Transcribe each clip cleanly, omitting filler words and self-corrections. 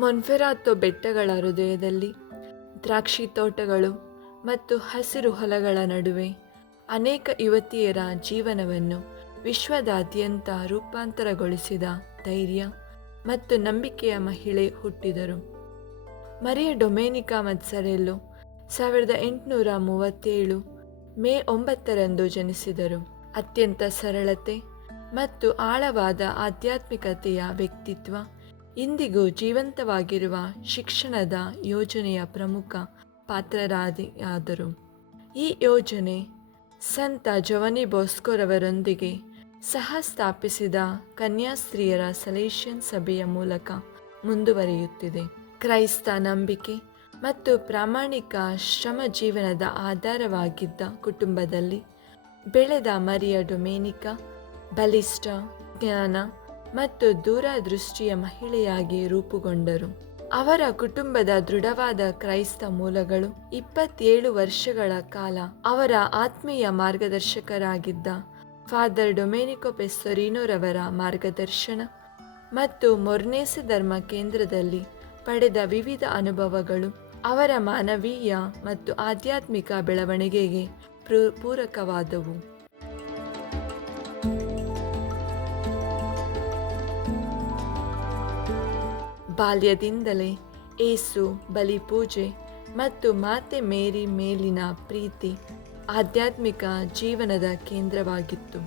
ಮೊನ್ಫೆರಾತ್ತೊ ಬೆಟ್ಟಗಳ ಹೃದಯದಲ್ಲಿ ದ್ರಾಕ್ಷಿ ತೋಟಗಳು ಮತ್ತು ಹಸಿರು ಹೊಲಗಳ ನಡುವೆ ಅನೇಕ ಯುವತಿಯರ ಜೀವನವನ್ನು ವಿಶ್ವದಾದ್ಯಂತ ರೂಪಾಂತರಗೊಳಿಸಿದ ಧೈರ್ಯ ಮತ್ತು ನಂಬಿಕೆಯ ಮಹಿಳೆ ಹುಟ್ಟಿದರು. ಮರಿಯ ಡೊಮೆನಿಕಾ ಮತ್ಸರೆಲ್ಲೊ 1837 ಮೇ 9ರಂದು ಜನಿಸಿದರು. ಅತ್ಯಂತ ಸರಳತೆ ಮತ್ತು ಆಳವಾದ ಆಧ್ಯಾತ್ಮಿಕತೆಯ ವ್ಯಕ್ತಿತ್ವ ಇಂದಿಗೂ ಜೀವಂತವಾಗಿರುವ ಶಿಕ್ಷಣದ ಯೋಜನೆಯ ಪ್ರಮುಖ ಪಾತ್ರರಾದರು. ಈ ಯೋಜನೆ ಸಂತ ಜೊವಾನಿ ಬೋಸ್ಕೊರವರೊಂದಿಗೆ ಸಹ ಸ್ಥಾಪಿಸಿದ ಕನ್ಯಾಸ್ತ್ರೀಯರ ಸಲೇಷಿಯನ್ ಸಭೆಯ ಮೂಲಕ ಮುಂದುವರಿಯುತ್ತಿದೆ. ಕ್ರೈಸ್ತ ನಂಬಿಕೆ ಮತ್ತು ಪ್ರಾಮಾಣಿಕ ಶ್ರಮ ಜೀವನದ ಆಧಾರವಾಗಿದ್ದ ಕುಟುಂಬದಲ್ಲಿ ಬೆಳೆದ ಮರಿಯ ಡೊಮೆನಿಕಾ ಬಲಿಷ್ಠ, ಜ್ಞಾನ ಮತ್ತು ದೂರದೃಷ್ಟಿಯ ಮಹಿಳೆಯಾಗಿ ರೂಪುಗೊಂಡರು. ಅವರ ಕುಟುಂಬದ ದೃಢವಾದ ಕ್ರೈಸ್ತ ಮೂಲಗಳು 27 ವರ್ಷಗಳ ಕಾಲ ಅವರ ಆತ್ಮೀಯ ಮಾರ್ಗದರ್ಶಕರಾಗಿದ್ದ ಫಾದರ್ ಡೊಮೆನಿಕೊ ಪೆಸ್ಸೊರಿನೊರವರ ಮಾರ್ಗದರ್ಶನ ಮತ್ತು ಮೊರ್ನೇಸೆ ಧರ್ಮ ಕೇಂದ್ರದಲ್ಲಿ ಪಡೆದ ವಿವಿಧ ಅನುಭವಗಳು ಅವರ ಮಾನವೀಯ ಮತ್ತು ಆಧ್ಯಾತ್ಮಿಕ ಬೆಳವಣಿಗೆಗೆ ಪೂರಕವಾದವು. ಬಾಲ್ಯದಿಂದಲೇ ಏಸು, ಬಲಿಪೂಜೆ ಮತ್ತು ಮಾತೆ ಮೇರಿ ಮೇಲಿನ ಪ್ರೀತಿ ಆಧ್ಯಾತ್ಮಿಕ ಜೀವನದ ಕೇಂದ್ರವಾಗಿತ್ತು.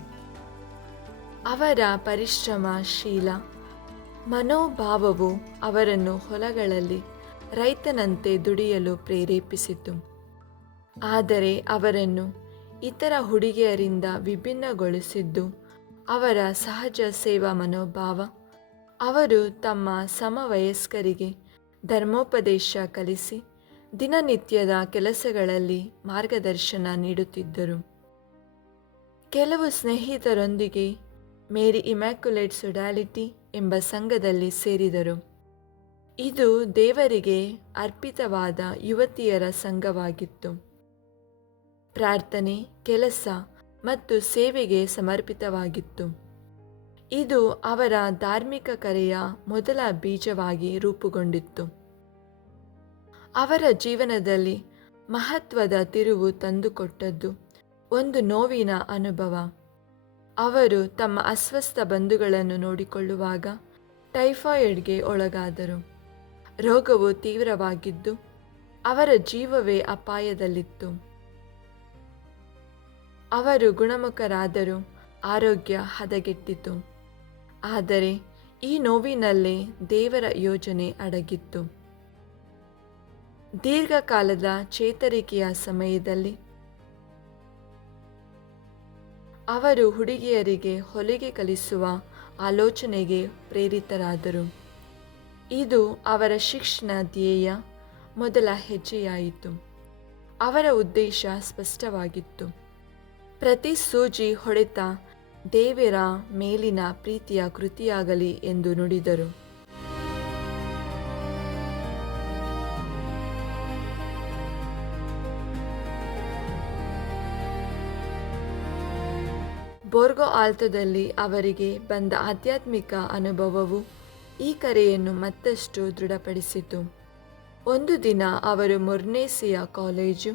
ಅವರ ಪರಿಶ್ರಮಶೀಲ ಮನೋಭಾವವು ಅವರನ್ನು ಹೊಲಗಳಲ್ಲಿ ರೈತನಂತೆ ದುಡಿಯಲು ಪ್ರೇರೇಪಿಸಿತು. ಆದರೆ ಅವರನ್ನು ಇತರ ಹುಡುಗಿಯರಿಂದ ವಿಭಿನ್ನಗೊಳಿಸಿದ್ದು ಅವರ ಸಹಜ ಸೇವಾ ಮನೋಭಾವ. ಅವರು ತಮ್ಮ ಸಮವಯಸ್ಕರಿಗೆ ಧರ್ಮೋಪದೇಶ ಕಲಿಸಿ ದಿನನಿತ್ಯದ ಕೆಲಸಗಳಲ್ಲಿ ಮಾರ್ಗದರ್ಶನ ನೀಡುತ್ತಿದ್ದರು. ಕೆಲವು ಸ್ನೇಹಿತರೊಂದಿಗೆ ಮೇರಿ ಇಮ್ಯಾಕ್ಯುಲೇಟ್ ಸೊಡ್ಯಾಲಿಟಿ ಎಂಬ ಸಂಘದಲ್ಲಿ ಸೇರಿದರು. ಇದು ದೇವರಿಗೆ ಅರ್ಪಿತವಾದ ಯುವತಿಯರ ಸಂಘವಾಗಿತ್ತು. ಪ್ರಾರ್ಥನೆ, ಕೆಲಸ ಮತ್ತು ಸೇವೆಗೆ ಸಮರ್ಪಿತವಾಗಿತ್ತು. ಇದು ಅವರ ಧಾರ್ಮಿಕ ಕರೆಯ ಮೊದಲ ಬೀಜವಾಗಿ ರೂಪುಗೊಂಡಿತ್ತು. ಅವರ ಜೀವನದಲ್ಲಿ ಮಹತ್ವದ ತಿರುವು ತಂದುಕೊಟ್ಟದ್ದು ಒಂದು ನೋವಿನ ಅನುಭವ. ಅವರು ತಮ್ಮ ಅಸ್ವಸ್ಥ ಬಂಧುಗಳನ್ನು ನೋಡಿಕೊಳ್ಳುವಾಗ ಟೈಫಾಯ್ಡ್ಗೆ ಒಳಗಾದರು. ರೋಗವು ತೀವ್ರವಾಗಿದ್ದು ಅವರ ಜೀವವೇ ಅಪಾಯದಲ್ಲಿತ್ತು. ಅವರು ಗುಣಮುಖರಾದರೂ ಆರೋಗ್ಯ ಹದಗೆಟ್ಟಿತು. ಆದರೆ ಈ ನೋವಿನಲ್ಲೇ ದೇವರ ಯೋಜನೆ ಅಡಗಿತ್ತು. ದೀರ್ಘಕಾಲದ ಚೇತರಿಕೆಯ ಸಮಯದಲ್ಲಿ ಅವರು ಹುಡುಗಿಯರಿಗೆ ಹೊಲಿಗೆ ಕಲಿಸುವ ಆಲೋಚನೆಗೆ ಪ್ರೇರಿತರಾದರು. ಇದು ಅವರ ಶಿಕ್ಷಣ ಧ್ಯೇಯ ಮೊದಲ ಹೆಜ್ಜೆಯಾಯಿತು. ಅವರ ಉದ್ದೇಶ ಸ್ಪಷ್ಟವಾಗಿತ್ತು. ಪ್ರತಿ ಸೂಜಿ ಹೊಡೆತ ದೇವರ ಮೇಲಿನ ಪ್ರೀತಿಯ ಕೃತಿಯಾಗಲಿ ಎಂದು ನುಡಿದರು. ಬೋರ್ಗೊ ಆಲ್ಟೊದಲ್ಲಿ ಅವರಿಗೆ ಬಂದ ಆಧ್ಯಾತ್ಮಿಕ ಅನುಭವವು ಈ ಕರೆಯನ್ನು ಮತ್ತಷ್ಟು ದೃಢಪಡಿಸಿತು. ಒಂದು ದಿನ ಅವರು ಮೊರ್ನೇಸಿಯ ಕಾಲೇಜು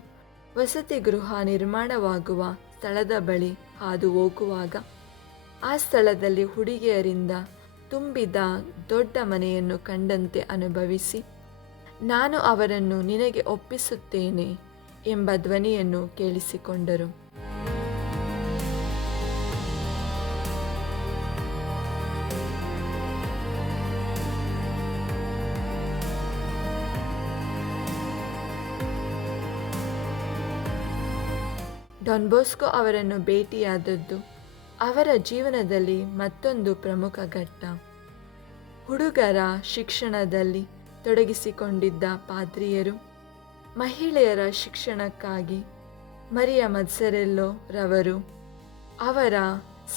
ವಸತಿ ಗೃಹ ನಿರ್ಮಾಣವಾಗುವ ಸ್ಥಳದ ಬಳಿ ಹಾದು ಹೋಗುವಾಗ ಆ ಸ್ಥಳದಲ್ಲಿ ಹುಡುಗಿಯರಿಂದ ತುಂಬಿದ ದೊಡ್ಡ ಮನೆಯನ್ನು ಕಂಡಂತೆ ಅನುಭವಿಸಿ, ನಾನು ಅವರನ್ನು ನಿನಗೆ ಒಪ್ಪಿಸುತ್ತೇನೆ ಎಂಬ ಧ್ವನಿಯನ್ನು ಕೇಳಿಸಿಕೊಂಡರು. ಡಾನ್ ಬೋಸ್ಕೋ ಅವರನ್ನು ಭೇಟಿಯಾದದ್ದು ಅವರ ಜೀವನದಲ್ಲಿ ಮತ್ತೊಂದು ಪ್ರಮುಖ ಘಟ್ಟ. ಹುಡುಗರ ಶಿಕ್ಷಣದಲ್ಲಿ ತೊಡಗಿಸಿಕೊಂಡಿದ್ದ ಪಾದ್ರಿಯರು ಮಹಿಳೆಯರ ಶಿಕ್ಷಣಕ್ಕಾಗಿ ಮರಿಯ ಮತ್ಸರೆಲ್ಲೊ ರವರು ಅವರ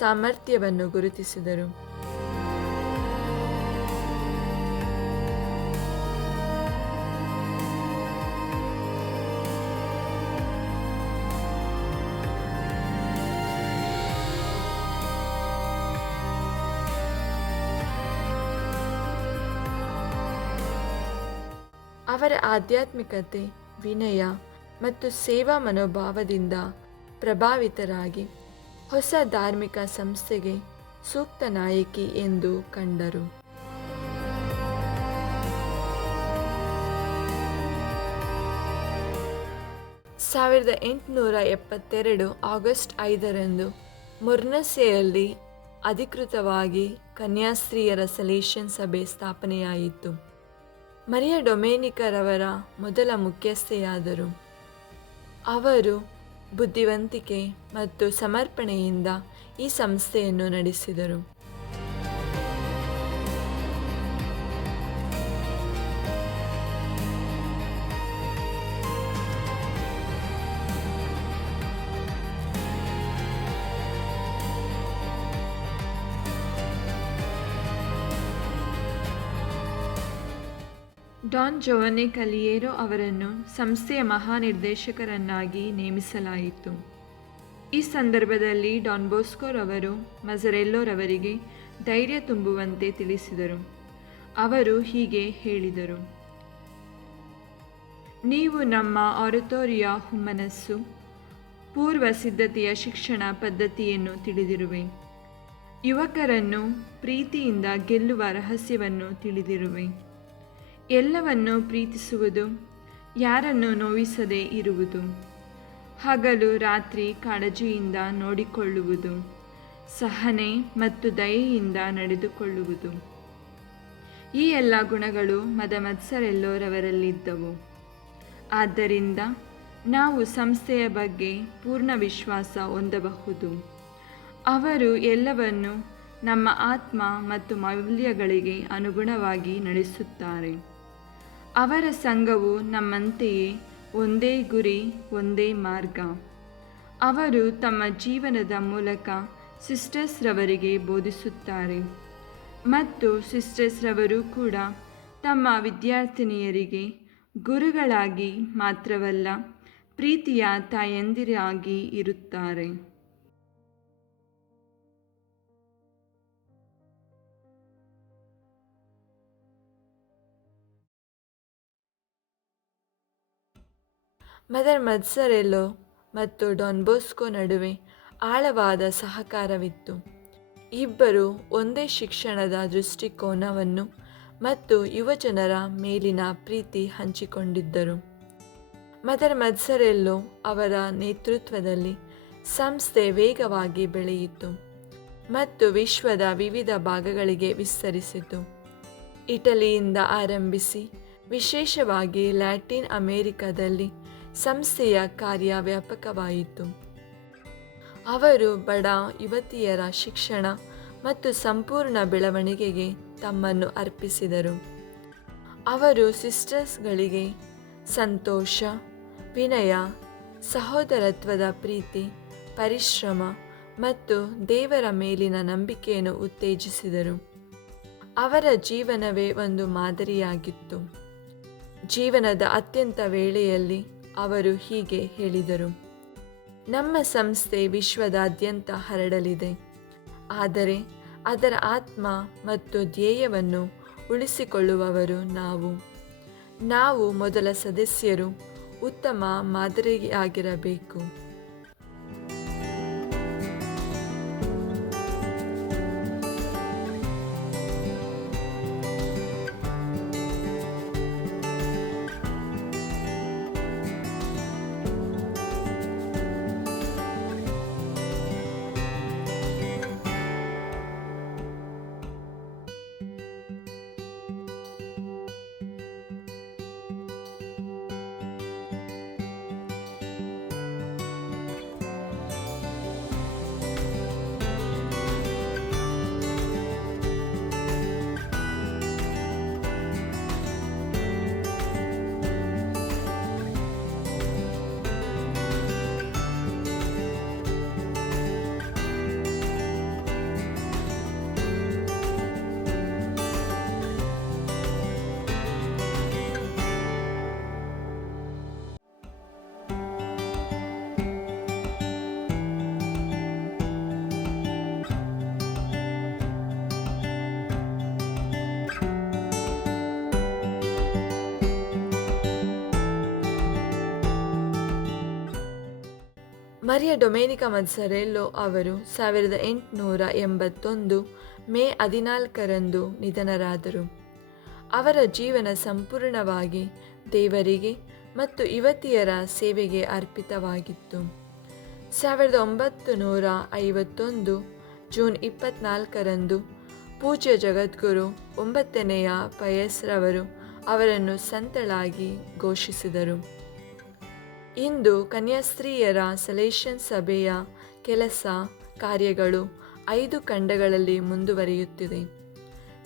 ಸಾಮರ್ಥ್ಯವನ್ನು ಗುರುತಿಸಿದರು. ಅವರ ಆಧ್ಯಾತ್ಮಿಕತೆ, ವಿನಯ ಮತ್ತು ಸೇವಾ ಮನೋಭಾವದಿಂದ ಪ್ರಭಾವಿತರಾಗಿ ಹೊಸ ಧಾರ್ಮಿಕ ಸಂಸ್ಥೆಗೆ ಸೂಕ್ತ ನಾಯಕಿ ಎಂದು ಕಂಡರು. 1872 ಆಗಸ್ಟ್ 5ರಂದು ಮೊರ್ನಸೆಯಲ್ಲಿ ಅಧಿಕೃತವಾಗಿ ಕನ್ಯಾಸ್ತ್ರೀಯರ ಸಲೇಷನ್ ಸಭೆ ಸ್ಥಾಪನೆಯಾಯಿತು. ಮರಿಯಾ ಡೊಮೆನಿಕರವರ ಮೊದಲ ಮುಖ್ಯಸ್ಥೆಯಾದರು. ಅವರು ಬುದ್ಧಿವಂತಿಕೆ ಮತ್ತು ಸಮರ್ಪಣೆಯಿಂದ ಈ ಸಂಸ್ಥೆಯನ್ನು ನಡೆಸಿದರು. ಡಾನ್ ಜೊವಾನೆ ಕಲಿಯೇರೋ ಅವರನ್ನು ಸಂಸ್ಥೆಯ ಮಹಾನಿರ್ದೇಶಕರನ್ನಾಗಿ ನೇಮಿಸಲಾಯಿತು. ಈ ಸಂದರ್ಭದಲ್ಲಿ ಡಾನ್ ಬೋಸ್ಕೋರವರು ಮಜರೆಲ್ಲೋರವರಿಗೆ ಧೈರ್ಯ ತುಂಬುವಂತೆ ತಿಳಿಸಿದರು. ಅವರು ಹೀಗೆ ಹೇಳಿದರು: ನೀವು ನಮ್ಮ ಆರತೋರಿಯ ಹುಮ್ಮನಸ್ಸು, ಪೂರ್ವ ಸಿದ್ಧತೆಯ ಶಿಕ್ಷಣ ಪದ್ಧತಿಯನ್ನು ತಿಳಿದಿರುವೆ. ಯುವಕರನ್ನು ಪ್ರೀತಿಯಿಂದ ಗೆಲ್ಲುವ ರಹಸ್ಯವನ್ನು ತಿಳಿದಿರುವೆ. ಎಲ್ಲವನ್ನು ಪ್ರೀತಿಸುವುದು, ಯಾರನ್ನು ನೋವಿಸದೇ ಇರುವುದು, ಹಗಲು ರಾತ್ರಿ ಕಾಳಜಿಯಿಂದ ನೋಡಿಕೊಳ್ಳುವುದು, ಸಹನೆ ಮತ್ತು ದಯೆಯಿಂದ ನಡೆದುಕೊಳ್ಳುವುದು. ಈ ಎಲ್ಲ ಗುಣಗಳು ಮದಮತ್ಸರೆಲ್ಲೋರವರಲ್ಲಿದ್ದವು. ಆದ್ದರಿಂದ ನಾವು ಸಂಸ್ಥೆಯ ಬಗ್ಗೆ ಪೂರ್ಣ ವಿಶ್ವಾಸ ಹೊಂದಬಹುದು. ಅವರು ಎಲ್ಲವನ್ನು ನಮ್ಮ ಆತ್ಮ ಮತ್ತು ಮೌಲ್ಯಗಳಿಗೆ ಅನುಗುಣವಾಗಿ ನಡೆಸುತ್ತಾರೆ. ಅವರ ಸಂಘವು ನಮ್ಮಂತೆಯೇ ಒಂದೇ ಗುರಿ, ಒಂದೇ ಮಾರ್ಗ. ಅವರು ತಮ್ಮ ಜೀವನದ ಮೂಲಕ ಸಿಸ್ಟರ್ಸ್ರವರಿಗೆ ಬೋಧಿಸುತ್ತಾರೆ ಮತ್ತು ಸಿಸ್ಟರ್ಸ್ರವರು ಕೂಡ ತಮ್ಮ ವಿದ್ಯಾರ್ಥಿನಿಯರಿಗೆ ಗುರುಗಳಾಗಿ ಮಾತ್ರವಲ್ಲ, ಪ್ರೀತಿಯ ತಾಯಂದಿರಾಗಿ ಇರುತ್ತಾರೆ. ಮದರ್ ಮಜ್ಸರೆಲ್ಲೋ ಮತ್ತು ಡಾನ್ ಬೋಸ್ಕೋ ನಡುವೆ ಆಳವಾದ ಸಹಕಾರವಿತ್ತು. ಇಬ್ಬರು ಒಂದೇ ಶಿಕ್ಷಣದ ದೃಷ್ಟಿಕೋನವನ್ನು ಮತ್ತು ಯುವಜನರ ಮೇಲಿನ ಪ್ರೀತಿ ಹಂಚಿಕೊಂಡಿದ್ದರು. ಮದರ್ ಮಜ್ಸರೆಲ್ಲೋ ಅವರ ನೇತೃತ್ವದಲ್ಲಿ ಸಂಸ್ಥೆ ವೇಗವಾಗಿ ಬೆಳೆಯಿತು ಮತ್ತು ವಿಶ್ವದ ವಿವಿಧ ಭಾಗಗಳಿಗೆ ವಿಸ್ತರಿಸಿತು. ಇಟಲಿಯಿಂದ ಆರಂಭಿಸಿ ವಿಶೇಷವಾಗಿ ಲ್ಯಾಟಿನ್ ಅಮೆರಿಕದಲ್ಲಿ ಸಂಸ್ಥೆಯ ಕಾರ್ಯ ವ್ಯಾಪಕವಾಯಿತು. ಅವರು ಬಡ ಯುವತಿಯರ ಶಿಕ್ಷಣ ಮತ್ತು ಸಂಪೂರ್ಣ ಬೆಳವಣಿಗೆಗೆ ತಮ್ಮನ್ನು ಅರ್ಪಿಸಿದರು. ಅವರು ಸಿಸ್ಟರ್ಸ್ಗಳಿಗೆ ಸಂತೋಷ, ವಿನಯ, ಸಹೋದರತ್ವದ ಪ್ರೀತಿ, ಪರಿಶ್ರಮ ಮತ್ತು ದೇವರ ಮೇಲಿನ ನಂಬಿಕೆಯನ್ನು ಉತ್ತೇಜಿಸಿದರು. ಅವರ ಜೀವನವೇ ಒಂದು ಮಾದರಿಯಾಗಿತ್ತು. ಜೀವನದ ಅತ್ಯಂತ ವೇಳೆಯಲ್ಲಿ ಅವರು ಹೀಗೆ ಹೇಳಿದರು: ನಮ್ಮ ಸಂಸ್ಥೆ ವಿಶ್ವದಾದ್ಯಂತ ಹರಡಲಿದೆ, ಆದರೆ ಅದರ ಆತ್ಮ ಮತ್ತು ಧ್ಯೇಯವನ್ನು ಉಳಿಸಿಕೊಳ್ಳುವವರು ನಾವು ಮೊದಲ ಸದಸ್ಯರು ಉತ್ತಮ ಮಾದರಿಯಾಗಿರಬೇಕು. ಮರಿಯ ಡೊಮೆನಿಕಾ ಮಜ್ಜರೆಲ್ಲೋ ಅವರು 1881 ಮೇ 14ರಂದು ನಿಧನರಾದರು. ಅವರ ಜೀವನ ಸಂಪೂರ್ಣವಾಗಿ ದೇವರಿಗೆ ಮತ್ತು ಯುವತಿಯರ ಸೇವೆಗೆ ಅರ್ಪಿತವಾಗಿತ್ತು. 1951 ಜೂನ್ 24ರಂದು ಪೂಜ್ಯ ಜಗದ್ಗುರು 9ನೆಯ ಪಯಸ್ರವರು ಅವರನ್ನು ಸಂತಳಾಗಿ ಘೋಷಿಸಿದರು. ಇಂದು ಕನ್ಯಾಸ್ತ್ರೀಯರ ಸೆಲೇಷನ್ ಸಭೆಯ ಕೆಲಸ ಕಾರ್ಯಗಳು 5 ಖಂಡಗಳಲ್ಲಿ ಮುಂದುವರಿಯುತ್ತಿದೆ.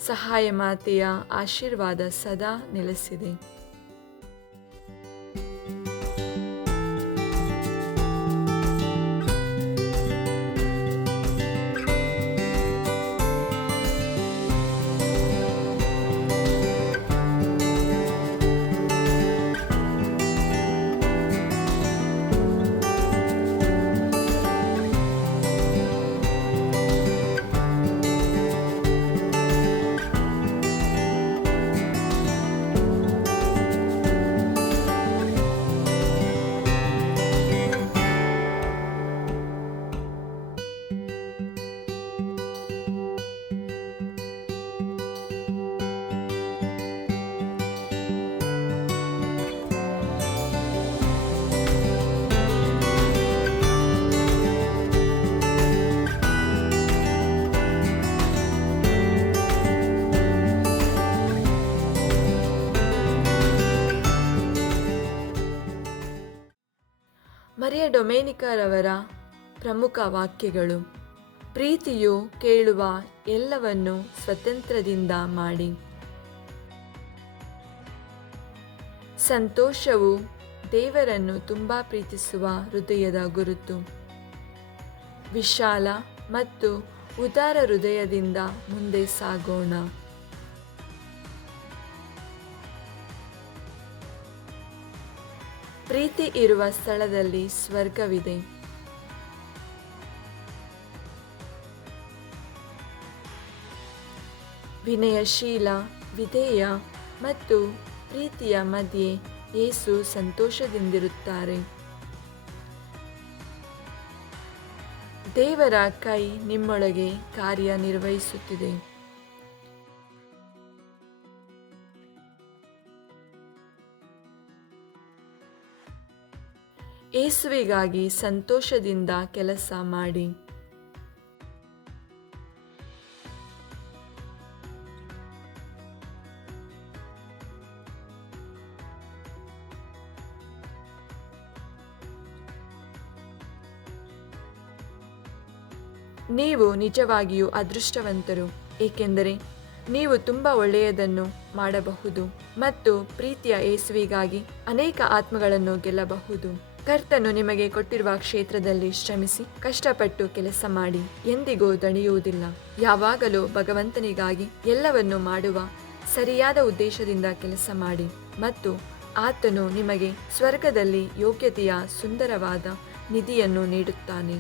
ಸಹಾಯ ಮಾತೆಯ ಆಶೀರ್ವಾದ ಸದಾ ನೆಲೆಸಿದೆ. ಮರಿಯ ಡೊಮೆನಿಕಾರವರ ಪ್ರಮುಖ ವಾಕ್ಯಗಳು: ಪ್ರೀತಿಯು ಕೇಳುವ ಎಲ್ಲವನ್ನು ಸ್ವಾತಂತ್ರ್ಯದಿಂದ ಮಾಡಿ. ಸಂತೋಷವು ದೇವರನ್ನು ತುಂಬ ಪ್ರೀತಿಸುವ ಹೃದಯದ ಗುರುತು. ವಿಶಾಲ ಮತ್ತು ಉದಾರ ಹೃದಯದಿಂದ ಮುಂದೆ ಸಾಗೋಣ. ಪ್ರೀತಿ ಇರುವ ಸ್ಥಳದಲ್ಲಿ ಸ್ವರ್ಗವಿದೆ. ವಿನಯಶೀಲ, ವಿಧೇಯ ಮತ್ತು ಪ್ರೀತಿಯ ಮಧ್ಯೆ ಯೇಸು ಸಂತೋಷದಿಂದಿರುತ್ತಾರೆ. ದೇವರ ಕೈ ನಿಮ್ಮೊಳಗೆ ಕಾರ್ಯನಿರ್ವಹಿಸುತ್ತಿದೆ. ಯೇಸುವಿಗಾಗಿ ಸಂತೋಷದಿಂದ ಕೆಲಸ ಮಾಡಿ. ನೀವು ನಿಜವಾಗಿಯೂ ಅದೃಷ್ಟವಂತರು, ಏಕೆಂದರೆ ನೀವು ತುಂಬ ಒಳ್ಳೆಯದನ್ನು ಮಾಡಬಹುದು ಮತ್ತು ಪ್ರೀತಿಯ ಯೇಸುವಿಗಾಗಿ ಅನೇಕ ಆತ್ಮಗಳನ್ನು ಗೆಲ್ಲಬಹುದು. ಕರ್ತನು ನಿಮಗೆ ಕೊಟ್ಟಿರುವ ಕ್ಷೇತ್ರದಲ್ಲಿ ಶ್ರಮಿಸಿ ಕಷ್ಟಪಟ್ಟು ಕೆಲಸ ಮಾಡಿ. ಎಂದಿಗೂ ದಣಿಯುವುದಿಲ್ಲ. ಯಾವಾಗಲೂ ಭಗವಂತನಿಗಾಗಿ ಎಲ್ಲವನ್ನು ಮಾಡುವ ಸರಿಯಾದ ಉದ್ದೇಶದಿಂದ ಕೆಲಸ ಮಾಡಿ ಮತ್ತು ಆತನು ನಿಮಗೆ ಸ್ವರ್ಗದಲ್ಲಿ ಯೋಗ್ಯತೆಯ ಸುಂದರವಾದ ನಿಧಿಯನ್ನು ನೀಡುತ್ತಾನೆ.